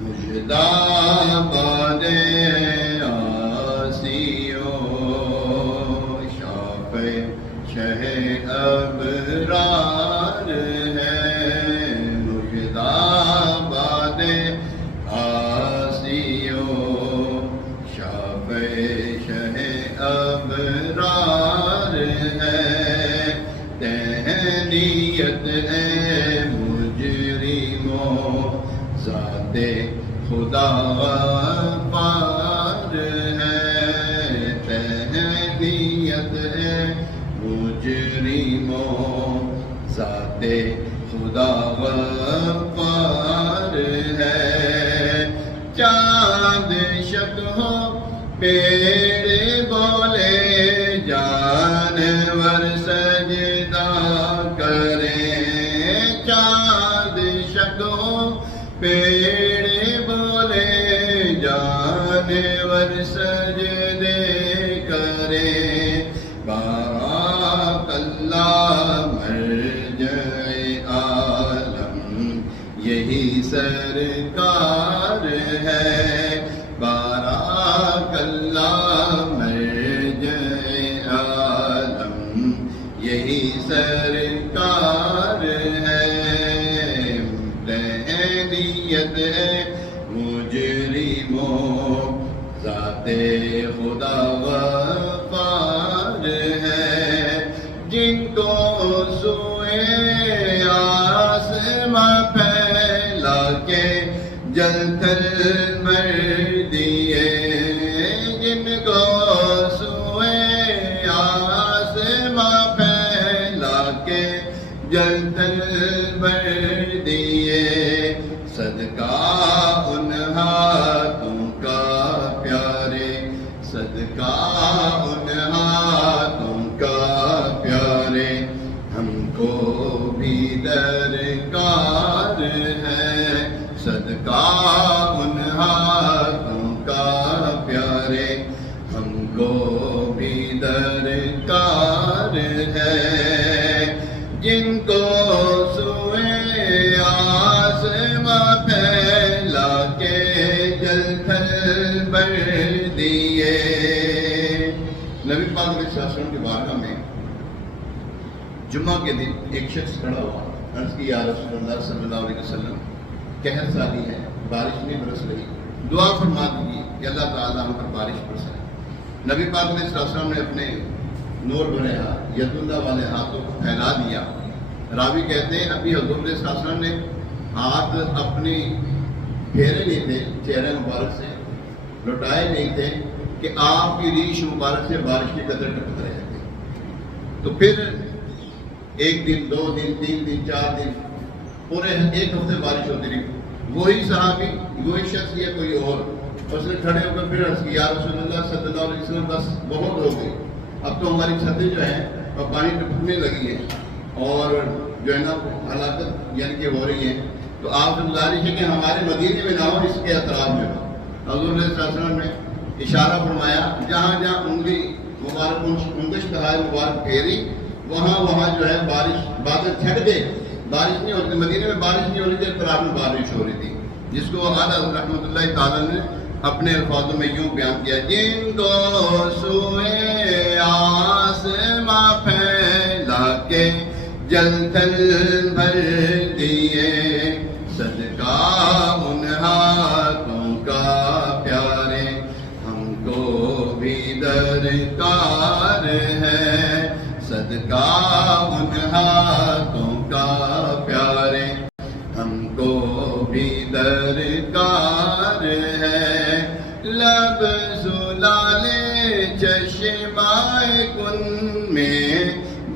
مژدہ باد آسیو شافع شہ ابرار ہے، مژدہ باد آسیو شافع شہ ابرار ہے، تہنیت ہے مجرموں ذات خدا غفار ہے، تہنیت ہے مجرموں ذات خدا غفار ہے، چاند شک ہو پیڑ بولے جانور سجدہ کریں، چاند شک ہو پیڑ بولے جانور سجدے کریں، بارک اللہ مرجع عالم یہی سرکار ہے، بارک اللہ مرجع عالم یہی سرکار ہے، تہنیت ہے مجرموں ذات خدا غفار ہے، جن کو سوئے آسماں پھیلا کے جل تھل مر دیے، جن کو سوئے آسماں پھیلا کے جل تھل مر دیے، صدقہ ان ہاتھوں کا پیارے، صدقہ ان ہاتھوں کا پیارے، ہم کو بھی درکار ہے، صدقہ ان ہاتھوں کا پیارے، ہم کو بھی درکار ہے، جن کو سوئے آسماں پھیلا کے جل تھل بھر دیے۔ نبی پاک علیہ السلام کی بارگاہ میں جمعہ کے دن ایک شخص کھڑا ہوا، عرض کی یا رسول اللہ صلی اللہ علیہ وسلم، قحط سالی ہے، بارش نہیں برس رہی، دعا فرما دیجیے کہ اللہ تعالیٰ ہم پر بارش برسائے۔ نبی پاک علیہ السلام نے اپنے نور بھرے ہاتھ، ید اللہ والے ہاتھوں کو پھیلا دیا۔ راوی کہتے ہیں ابھی حضور علیہ السلام نے ہاتھ اپنی پھیرے نہیں تھے چہرے مبارک سے، لٹائے نہیں تھے کہ آپ کی ریش مبارک سے بارش کے قطرے ٹپک رہے تھے۔ تو پھر ایک دن، 2 دن، 3 دن، 4 دن، پورے ایک ہفتے بارش ہوتی رہی۔ وہی صحابی، وہی شخص یا کوئی اور، اس نے کھڑے ہو کر پھر عرض کی یا رسول اللہ صلی اللہ علیہ وسلم، بس بہت ہو گئی، اب تو ہماری چھتیں جو ہیں اب پانی ٹپکنے لگی ہیں اور جو ہے نا ہلاکت یعنی کہ ہو رہی ہے، تو آپ سے گزارش ہے کہ ہمارے مدینے میں نہ ہو، اس کے اطراف میں ہو۔ حضور علیہ السلام نے اشارہ فرمایا، جہاں جہاں انگلی مبارک انگش دہائے مبارک پھیری، وہاں جو ہے بارش، بادل چھٹ گئے، بارش نہیں ہوتی، مدینے میں بارش نہیں ہو رہی تھی، اطراف میں بارش ہو رہی تھی، جس کو اعلیٰ رحمۃ اللہ تعالیٰ نے اپنے الفاظوں میں یوں بیان کیا، جن کو سوئے آسماں پھیلا کے جل تھل بھر دیے، صدقہ ان ہاتھوں کا پیارے، ہم کو بھی درکار ہے، صدقہ ان ہاتھوں کا پیارے، ہم کو بھی درکار ہے، لب زلال چشمائے کن میں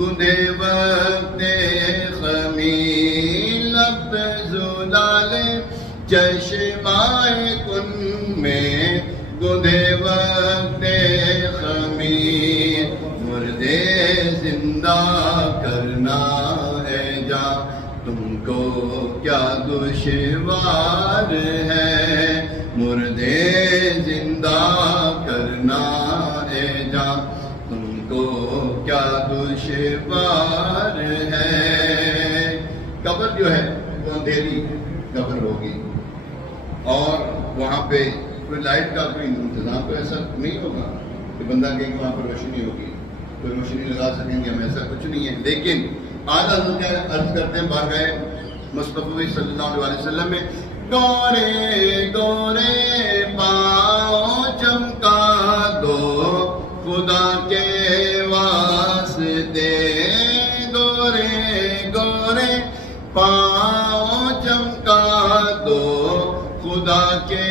گندے وقت خمی، لب زلال چشمائے کن میں گندے وقت خمی، مردے زندہ کرنا ہے جا تم کو کیا دشوار ہے، مردے زندہ کرنا ہے جا تم کو کیا دشوار ہے۔ قبر جو ہے وہ اندھیری قبر ہوگی، اور وہاں پہ کوئی لائٹ کا کوئی انتظام تو ایسا نہیں ہوگا کہ بندہ کہیں کہ وہاں پہ روشنی ہوگی، کوئی روشنی لگا سکیں گے ہم، ایسا کچھ نہیں ہے. لیکن اعلیٰ حضرت عرض کرتے ہیں بارگاہ مصطفی صلی اللہ علیہ وسلم میں، گورے گورے پاؤں چمکا دو خدا کے واسطے، گورے گورے پاؤں چمکا دو خدا کے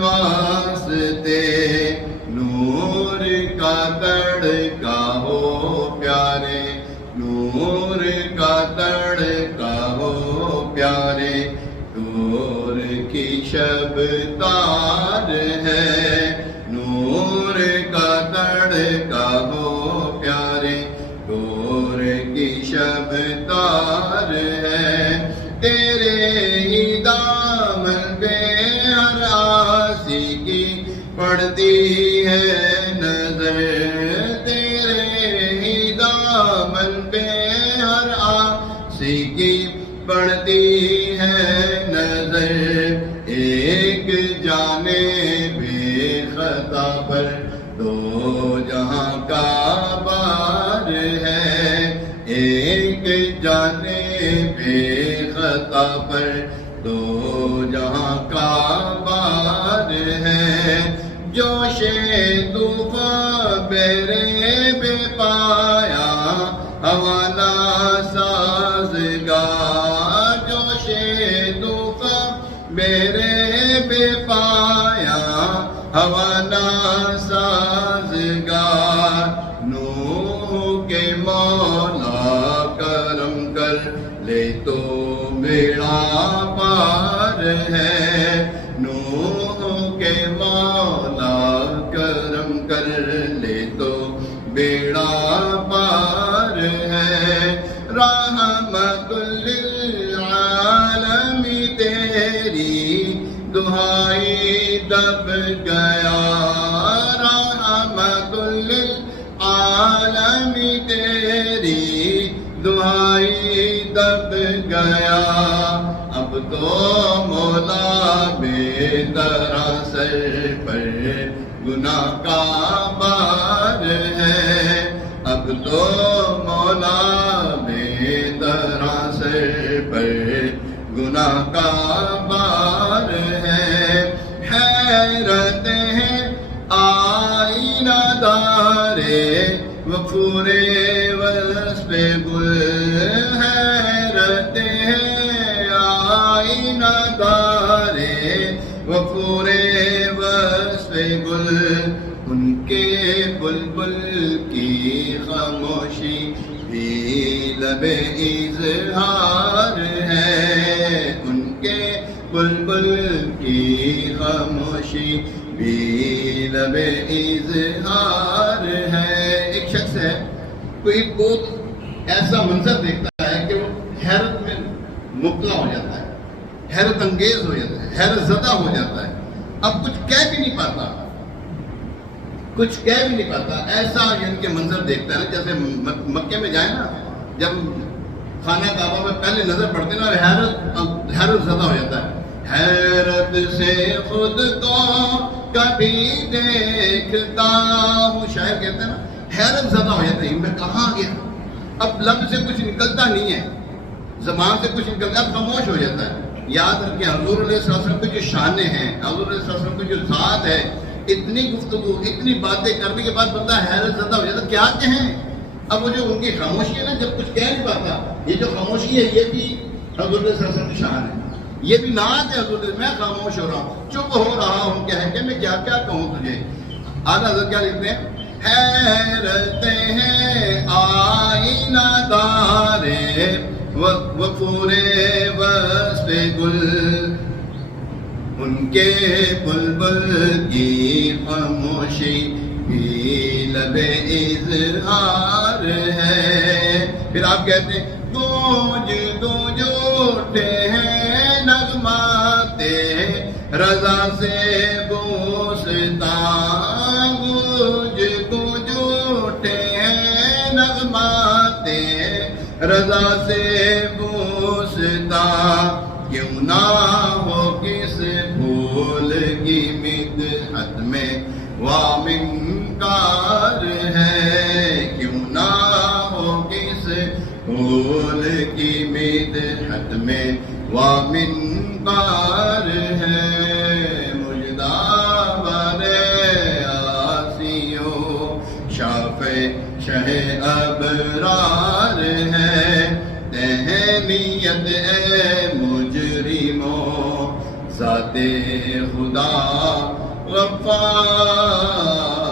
واسطے، نور کا تڑکا ہو پیارے، نور کا تڑکا ہو پیارے، نور کی شب تار ہے، نور کا تڑکا ہو پیارے، نور کی شب تار ہے، تیرے ہی دامن پہ ہر آسی کی پڑتی ہے نظر، تیرے ہی دامن پہ ہر آسی کی پڑتی ہے نظر، ایک جانب خطا پر دو جہاں کا بار ہے، ایک جانب خطا پر دو جہاں کا بار ہے، جوش طوفان بیرے بے پایا حوالہ سازگار، جوش طوفان بیرے بے پایا حوالہ سازگار، نوح کے مولا کرم کر لے تو بیڑا پار ہے، نوح کے مولا کرم کر لے تو بیڑا پار ہے، رحمت للعالم تیری دہائی دب گیا، رحمت للعالم تیری دہائی دب گیا، اب تو مولا بے طرح سر پر گناہ کا بار ہے، اب تو مولا بے طرح سر پر گناہ کا بار ہے، حیرت ہے آئینہ دارے وفور وصف گل، حیرت ہے آئینہ دارے وفور وصف گل، ان کے بلبل کی خاموشی بھی لب اظہار ہے، ان کے بلبل کی خاموشی بھی لب اظہار ہے. ایک شخص ہے، کوئی بہت ایسا منظر دیکھتا ہے کہ وہ حیرت میں مبتلا ہو جاتا ہے، حیرت انگیز ہو جاتا ہے، حیرت زدہ ہو جاتا ہے، اب کچھ کہہ بھی نہیں پاتا، کچھ کہہ بھی نہیں پاتا، ایسا ان کے منظر دیکھتا ہے. جیسے مکے میں جائیں نا، جب خانہ کعبہ میں پہلے نظر پڑتے ہیں نا، حیرت زدہ ہو جاتا ہے، حیرت سے خود کو کبھی دیکھتا ہوں، شاعر کہتے ہیں نا، حیرت زدہ ہو جاتا ہے، میں کہاں گیا، اب لب سے کچھ نکلتا نہیں ہے، زبان سے کچھ نکلتا ہے، اب خاموش ہو جاتا ہے. یاد رکھیں حضور علیہ السلام کی جو شانیں ہیں، حضور علیہ السلام کی جو ذات ہے، اتنی گفتگو اتنی باتیں کرنے کے بعد بندہ حیرت زدہ ہو جاتا ہے، کیا کہیں. اب وہ جو ان کی خاموشی ہے نا، جب کچھ کہہ نہیں پاتا، یہ جو خاموشی ہے یہ بھی حضور علیہ السلام کی شان ہے، یہ بھی نعت ہے حضور، میں خاموش ہو رہا ہوں، چپ ہو رہا ہوں، کہہ کہ میں کیا کیا کہوں تجھے. اعلیٰ حضرت کیا لکھتے ہیں، حیرت ہے آئینہ دارے وفور وصف گل، ان کے بلبل کی خاموشی بھی لب اظہار ہے. پھر آپ کہتے ہیں گونج گونج اٹھے ہیں نغمات رضا سے بوستا، گونج گونج اٹھے ہیں نغمات رضا سے بوستا، کیوں نہ ہو کس وامنکار ہے، کیوں نہ ہو کس قول کی مدحت میں وامنکار ہے، مجدہ برے آسیوں شافع شہ ابرار ہے، اہمیت اے مجرموں ذات خدا غفار